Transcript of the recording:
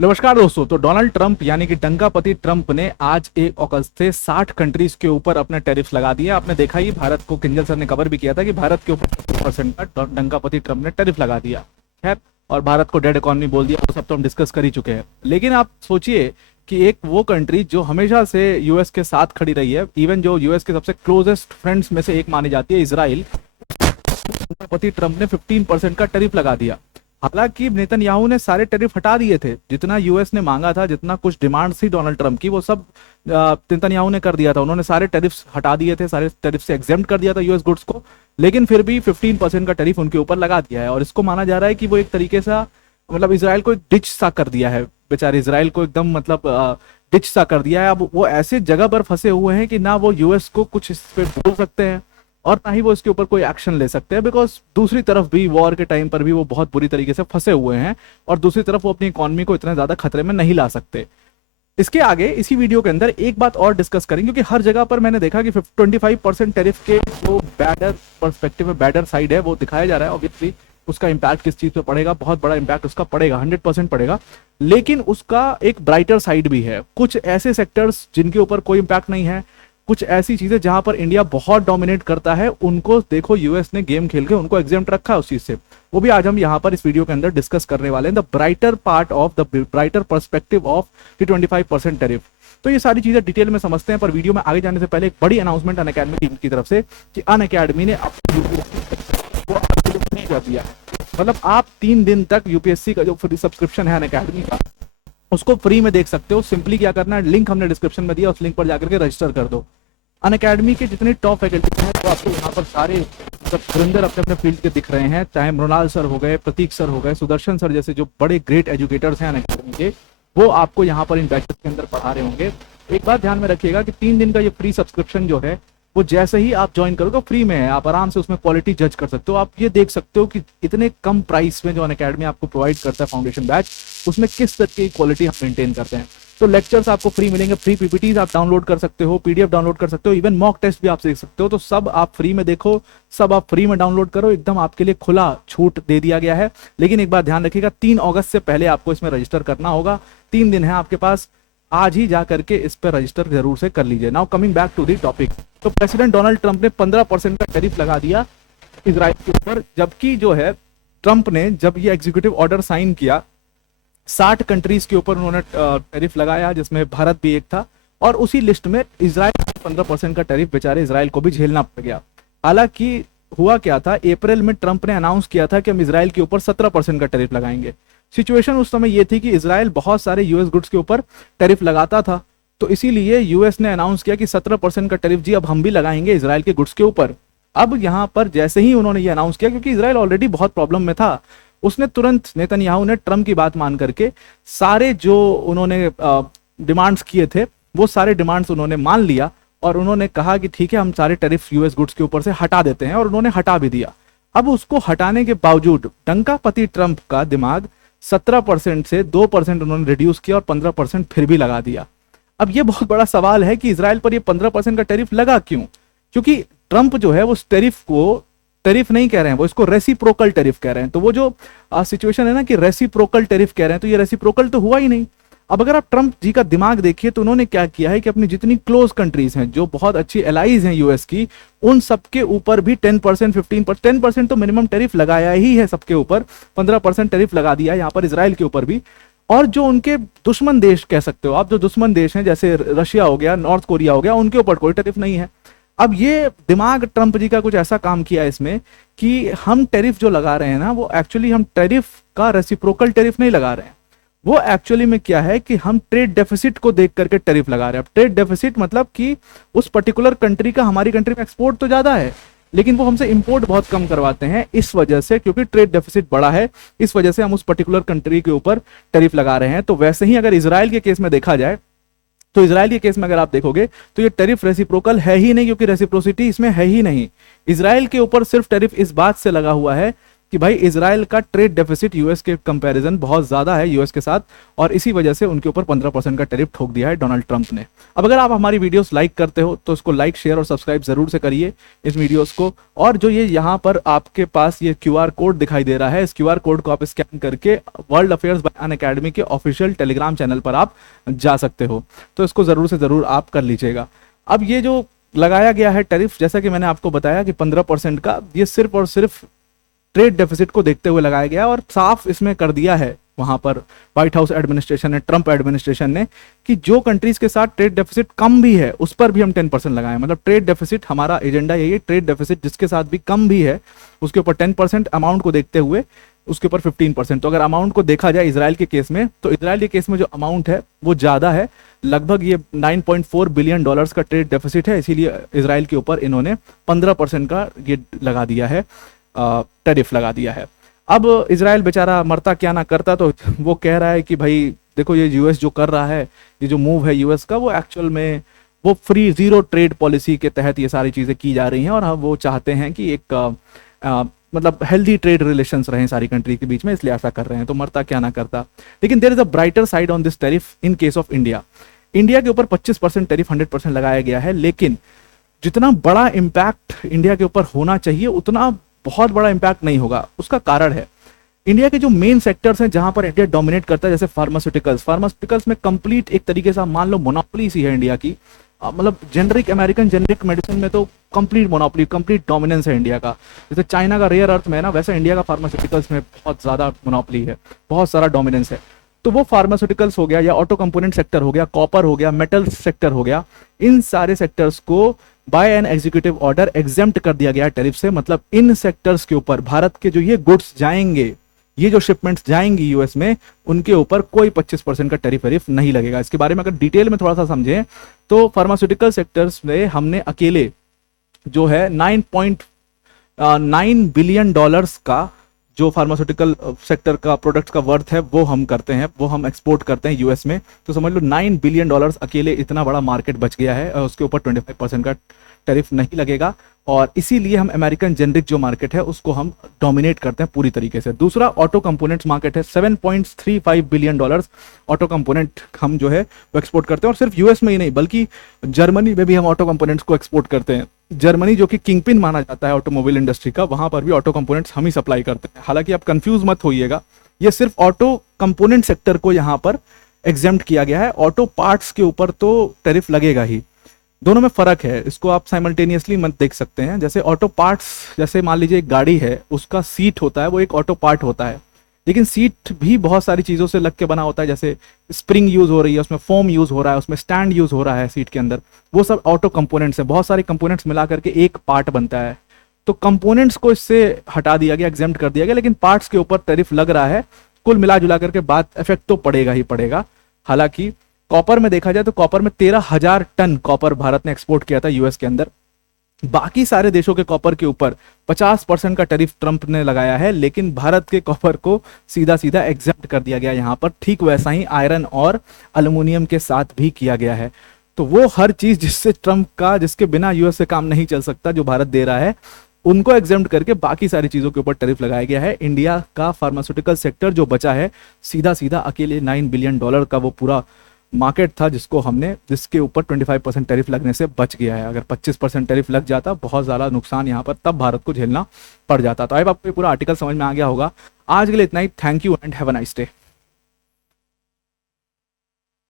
नमस्कार दोस्तों। तो डोनाल्ड ट्रंप यानी कि डंकापति ट्रंप ने आज 1 अगस्त से 60 कंट्रीज के ऊपर अपने टैरिफ लगा दिए। आपने देखा ही, भारत को किंजल सर ने कवर भी किया था कि भारत के ऊपर 50% का डंकापति ट्रंप ने टैरिफ लगा दिया। खैर, और भारत को डेड इकॉनमी बोल दिया, वो सब तो हम डिस्कस कर ही चुके हैं। लेकिन आप सोचिए कि एक वो कंट्री जो हमेशा से यूएस के साथ खड़ी रही है, इवन जो यूएस के सबसे क्लोजेस्ट फ्रेंड्स में से एक मानी जाती है, इसराइल, डंकापति ट्रंप ने 15% का टैरिफ लगा दिया। हालांकि नेतन्याहू ने सारे टैरिफ हटा दिए थे, जितना यूएस ने मांगा था, जितना कुछ डिमांड थी डोनाल्ड ट्रंप की, वो सब नेतन्याहू ने कर दिया था। उन्होंने सारे टैरिफ हटा दिए थे, सारे टैरिफ से एग्जेम्प्ट कर दिया था यूएस गुड्स को। लेकिन फिर भी 15% का टैरिफ उनके ऊपर लगा दिया है, और इसको माना जा रहा है कि वो एक तरीके से मतलब इसराइल को एक डिच सा कर दिया है। बेचारे इसराइल को एकदम मतलब डिच सा कर दिया है। अब वो ऐसे जगह पर फंसे हुए हैं कि ना वो यूएस को कुछ इस पे बोल सकते हैं और ना ही वो इसके ऊपर कोई एक्शन ले सकते हैं, बिकॉज दूसरी तरफ भी वॉर के टाइम पर भी वो बहुत बुरी तरीके से फंसे हुए हैं, और दूसरी तरफ वो अपनी इकोनॉमी को इतने ज्यादा खतरे में नहीं ला सकते। इसके आगे इसी वीडियो के अंदर एक बात और डिस्कस करेंगे, क्योंकि हर जगह पर मैंने देखा कि 25% टैरिफ के जो बैडर पर्सपेक्टिव है, बैडर साइड है, वो दिखाया जा रहा है। ऑब्वियसली उसका इंपैक्ट किस चीज पे पड़ेगा, बहुत बड़ा इंपैक्ट उसका पड़ेगा, 100% पड़ेगा। लेकिन उसका एक ब्राइटर साइड भी है। कुछ ऐसे सेक्टर्स जिनके ऊपर कोई इंपैक्ट नहीं है, कुछ ऐसी चीजें जहां पर इंडिया बहुत डोमिनेट करता है, उनको देखो यूएस ने गेम खेल के उनको एग्जेम्प्ट रखा है उस चीज से। वो भी आज हम यहाँ पर इस वीडियो के अंदर डिस्कस करने वाले हैं, the brighter part of the brighter perspective of the 25% tariff. तो ये सारी चीजें डिटेल में समझते हैं, पर वीडियो में आगे जाने से पहले एक बड़ी अनाउंसमेंट अनअकैडमी टीम की तरफ से कि अनअकैडमी ने अपनी यूपीएससी को फ्री कर दिया। मतलब आप 3 दिन तक यूपीएससी का जो फ्री सब्सक्रिप्शन है अनअकैडमी का, उसको फ्री में देख सकते हो। सिंपली क्या करना है, लिंक हमने डिस्क्रिप्शन में दिया, उस लिंक पर जाकर के रजिस्टर कर दो। अनअकैडमी के जितने टॉप फैकल्टी हैं वो आपको यहाँ पर सारे धुरंधर अपने अपने फील्ड के दिख रहे हैं, चाहे मृणाल सर हो गए, प्रतीक सर हो गए, सुदर्शन सर जैसे जो बड़े ग्रेट एजुकेटर्स हैं अनअकैडमी के, वो आपको यहाँ पर इन बैचेस के अंदर पढ़ा रहे होंगे। एक बात ध्यान में रखिएगा कि 3 दिन का ये फ्री सब्सक्रिप्शन जो है, वो जैसे ही आप ज्वाइन करोगे फ्री में है, आप आराम से उसमें क्वालिटी जज कर सकते हो। आप ये देख सकते हो कि इतने कम प्राइस में जो अनअकैडमी आपको प्रोवाइड करता है फाउंडेशन बैच, उसमें किस तरह की क्वालिटी हम मेंटेन करते हैं। तो लेक्चर्स आपको फ्री मिलेंगे, फ्री पीपीटीज आप डाउनलोड कर सकते हो, पीडीएफ डाउनलोड कर सकते हो, इवन मॉक टेस्ट भी आप देख सकते हो। तो सब आप फ्री में देखो, सब आप फ्री में डाउनलोड करो, एकदम आपके लिए खुला छूट दे दिया गया है। लेकिन एक बात ध्यान रखिएगा, 3 अगस्त से पहले आपको इसमें रजिस्टर करना होगा। 3 दिन है आपके पास, आज ही जा करके इस पर रजिस्टर जरूर से कर लीजिए। Now coming back to the topic, तो प्रेसिडेंट डोनाल्ड ट्रंप ने 15% का टैरिफ लगा दिया इसराइल के ऊपर। जबकि जो है ट्रंप ने जब ये एग्जीक्यूटिव ऑर्डर साइन किया, 60 कंट्रीज के ऊपर उन्होंने टैरिफ लगाया, जिसमें भारत भी एक था, और उसी लिस्ट में इसराइल 15% का टैरिफ बेचारे इसराइल को भी झेलना पड़ गया। हालांकि हुआ क्या था, अप्रैल में ट्रंप ने अनाउंस किया था कि हम इसराइल के ऊपर 17% का टैरिफ लगाएंगे। सिचुएशन उस समय यह थी कि इसराइल बहुत सारे यूएस गुड्स के ऊपर टैरिफ लगाता था, तो इसीलिए यूएस ने अनाउंस किया कि 17% का टैरिफ जी अब हम भी लगाएंगे इसराइल के गुड्स के ऊपर। अब यहां पर जैसे ही उन्होंने ये अनाउंस किया, क्योंकि इसराइल ऑलरेडी बहुत प्रॉब्लम में था, उसने तुरंत, नेतन्याहू ने ट्रंप की बात मान करके सारे जो उन्होंने डिमांड्स किए थे, वो सारे डिमांड्स उन्होंने मान लिया, और उन्होंने कहा कि ठीक है, हम सारे टैरिफ यूएस गुड्स के ऊपर से हटा देते हैं, और उन्होंने हटा भी दिया। अब उसको हटाने के बावजूद डंकापति ट्रंप का दिमाग 17% से 2% उन्होंने रिड्यूस किया, और 15% फिर भी लगा दिया। अब ये बहुत बड़ा सवाल है कि इसराइल पर ये 15% का टैरिफ लगा क्यों? क्योंकि ट्रंप जो है वो टैरिफ को टैरिफ नहीं कह रहे हैं, वो इसको रेसिप्रोकल टैरिफ कह रहे हैं। तो वो जो सिचुएशन है ना कि रेसिप्रोकल टैरिफ कह रहे हैं, तो ये रेसिप्रोकल तो हुआ ही नहीं। अब अगर आप ट्रंप जी का दिमाग देखिए, तो उन्होंने क्या किया है कि अपनी जितनी क्लोज कंट्रीज हैं, जो बहुत अच्छी एलाइज हैं यूएस की, उन सबके ऊपर भी 10%, 15%, 10% तो मिनिमम टैरिफ लगाया ही है सबके ऊपर, 15% टैरिफ लगा दिया है यहाँ पर इसराइल के ऊपर भी। और जो उनके दुश्मन देश कह सकते हो आप, जो दुश्मन देश हैं, जैसे रशिया हो गया, नॉर्थ कोरिया हो गया, उनके ऊपर कोई टैरिफ नहीं है। अब ये दिमाग ट्रंप जी का कुछ ऐसा काम किया है इसमें कि हम टैरिफ जो लगा रहे हैं ना, वो एक्चुअली हम टैरिफ का रेसिप्रोकल टैरिफ नहीं लगा रहे हैं। वो एक्चुअली में क्या है कि हम ट्रेड डेफिसिट को देख करके टैरिफ लगा रहे हैं। अब ट्रेड डेफिसिट मतलब कि उस पर्टिकुलर कंट्री का हमारी कंट्री में एक्सपोर्ट तो ज्यादा है, लेकिन वो हमसे इंपोर्ट बहुत कम करवाते हैं, इस वजह से, क्योंकि ट्रेड डेफिसिट बड़ा है, इस वजह से हम उस पर्टिकुलर कंट्री के ऊपर टैरिफ लगा रहे हैं। तो वैसे ही अगर इसराइल के केस में देखा जाए, तो इसराइल के केस में अगर आप देखोगे तो ये टैरिफ रेसिप्रोकल है ही नहीं, क्योंकि रेसिप्रोसिटी इसमें है ही नहीं। इसराइल के ऊपर सिर्फ टैरिफ इस बात से लगा हुआ है कि भाई इजराइल का ट्रेड डेफिसिट यूएस के कंपैरिजन बहुत ज़्यादा है यूएस के साथ, और इसी वजह से उनके ऊपर 15% का टैरिफ ठोक दिया है डोनाल्ड ट्रंप ने। अब अगर आप हमारी वीडियोस लाइक करते हो तो इसको लाइक, शेयर और सब्सक्राइब जरूर से करिए इस वीडियोस को। और जो ये यहाँ पर आपके पास ये क्यूआर कोड दिखाई दे रहा है, इस क्यूआर कोड को आप स्कैन करके वर्ल्ड अफेयर्स बाय अनअकैडमी के ऑफिशियल टेलीग्राम चैनल पर आप जा सकते हो, तो इसको ज़रूर से ज़रूर आप कर लीजिएगा। अब ये जो लगाया गया है टैरिफ, जैसा कि मैंने आपको बताया कि 15% का, ये सिर्फ और सिर्फ ट्रेड डेफिसिट को देखते हुए लगाया गया, और साफ इसमें कर दिया है वहां पर व्हाइट हाउस एडमिनिस्ट्रेशन ने, ट्रंप एडमिनिस्ट्रेशन ने, कि जो कंट्रीज के साथ ट्रेड डेफिसिट कम भी है उस पर भी हम 10% लगाएं। मतलब ट्रेड डेफिसिट, हमारा एजेंडा यही है, ट्रेड डेफिसिट जिसके साथ भी कम भी है उसके ऊपर 10%, अमाउंट को देखते हुए उसके ऊपर 15%। तो अगर अमाउंट को देखा जाए इसराइल के केस में, तो इसराइल के केस में जो अमाउंट है वो ज़्यादा है, लगभग ये $9.4 बिलियन का ट्रेड डेफिसिट है, इसीलिए इसराइल के ऊपर इन्होंने 15% का ये लगा दिया है, टैरिफ लगा दिया है। अब इसराइल बेचारा मरता क्या ना करता, तो वो कह रहा है कि भाई देखो ये यूएस जो कर रहा है, ये जो मूव है यूएस का, वो एक्चुअल में वो फ्री जीरो ट्रेड पॉलिसी के तहत ये सारी चीज़ें की जा रही हैं, और वो चाहते हैं कि एक मतलब हेल्दी ट्रेड रिलेशंस रहें सारी कंट्री के बीच में, इसलिए ऐसा कर रहे हैं। तो मरता क्या ना करता। लेकिन there is a brighter side on this tariff in case of India. India के ऊपर 25% टैरिफ 100% लगाया गया है, लेकिन जितना बड़ा इम्पैक्ट इंडिया के ऊपर होना चाहिए उतना बहुत बड़ा इम्पैक्ट नहीं होगा। उसका कारण है, इंडिया के जो मेन सेक्टर्स हैं जहां पर इंडिया डोमिनेट करता है, जैसे फार्मास्यूटिकल्स में कंप्लीट एक तरीके से मान लो मोनोपोली सी है इंडिया की। मतलब जेनरिक, अमेरिकन जेनरिक मेडिसिन में तो कंप्लीट मोनोपोली, कंप्लीट डोमिनेंस है इंडिया का। जैसे चाइना का रेयर अर्थ में है ना, वैसे इंडिया का फार्मास्यूटिकल्स में बहुत ज़्यादा मोनोपोली है, बहुत सारा डोमिनेंस है। तो वो फार्मास्यूटिकल्स हो गया, या ऑटो कंपोनेंट सेक्टर हो गया, कॉपर हो गया, मेटल सेक्टर हो गया, इन सारे सेक्टर्स को by an executive order exempt कर दिया गया टैरिफ से। मतलब इन सेक्टर्स के ऊपर भारत के जो ये गुड्स जाएंगे, ये जो शिपमेंट्स जाएंगी यूएस में, उनके ऊपर कोई 25% का टैरिफ नहीं लगेगा। इसके बारे में अगर डिटेल में थोड़ा सा समझें तो फार्मास्यूटिकल सेक्टर्स में हमने अकेले जो है $9.9 बिलियन का जो फार्मास्यूटिकल सेक्टर का प्रोडक्ट्स का वर्थ है वो हम करते हैं, वो हम एक्सपोर्ट करते हैं यूएस में। तो समझ लो $9 बिलियन अकेले, इतना बड़ा मार्केट बच गया है, और उसके ऊपर 25% का टैरिफ नहीं लगेगा। और इसीलिए हम अमेरिकन जेनरिक जो मार्केट है उसको हम डोमिनेट करते हैं पूरी तरीके से। दूसरा ऑटो कंपोनेंट्स मार्केट है, $7.35 बिलियन ऑटो कंपोनेंट हम जो है वो एक्सपोर्ट करते हैं। और सिर्फ यूएस में ही नहीं बल्कि जर्मनी में भी हम ऑटो कंपोनेंट्स को एक्सपोर्ट करते हैं। जर्मनी जो कि किंगपिन माना जाता है ऑटोमोबाइल इंडस्ट्री का, वहां पर भी ऑटो कंपोनेंट्स हम ही सप्लाई करते हैं। हालांकि आप कंफ्यूज मत होइएगा, ये सिर्फ ऑटो कंपोनेंट सेक्टर को यहाँ पर एग्जेम्प्ट किया गया है, ऑटो पार्ट्स के ऊपर तो टैरिफ लगेगा ही। दोनों में फर्क है, इसको आप साइमल्टेनियसली मत देख सकते हैं। जैसे ऑटो पार्ट्स, जैसे मान लीजिए एक गाड़ी है, उसका सीट होता है, वो एक ऑटो पार्ट होता है, लेकिन सीट भी बहुत सारी चीज़ों से लग के बना होता है। जैसे स्प्रिंग यूज़ हो रही है, उसमें फोम यूज़ हो रहा है, उसमें स्टैंड यूज़ हो रहा है सीट के अंदर, वो सब ऑटो कंपोनेंट्स है। बहुत सारे कंपोनेंट्स मिला करके एक पार्ट बनता है। तो कंपोनेंट्स को इससे हटा दिया गया, एग्जेम्प्ट कर दिया गया, लेकिन पार्ट्स के ऊपर टैरिफ लग रहा है। कुल मिला जुला करके बात, इफेक्ट तो पड़ेगा ही पड़ेगा। हालांकि कॉपर में देखा जाए तो कॉपर में 13,000 टन कॉपर भारत ने एक्सपोर्ट किया था यूएस के अंदर। बाकी सारे देशों के कॉपर के ऊपर 50% का टैरिफ ट्रंप ने लगाया है, लेकिन भारत के कॉपर को सीधा सीधा एग्जेम्प्ट कर दिया गया यहाँ पर। ठीक वैसा ही आयरन और एल्युमिनियम के साथ भी किया गया है। तो वो हर चीज जिससे ट्रंप का, जिसके बिना यूएस से काम नहीं चल सकता, जो भारत दे रहा है, उनको एग्जेम्प्ट करके बाकी सारी चीजों के ऊपर टैरिफ लगाया गया है। इंडिया का फार्मास्यूटिकल सेक्टर जो बचा है, सीधा सीधा अकेले $9 बिलियन का वो पूरा मार्केट था जिसके ऊपर 25% टैरिफ लगने से बच गया है। अगर 25% टैरिफ लग जाता, बहुत ज़्यादा नुकसान यहाँ पर तब भारत को झेलना पड़ जाता। तो आई आपको ये पूरा आर्टिकल समझ में आ गया होगा। आज के लिए इतना ही। Thank you and have a nice day.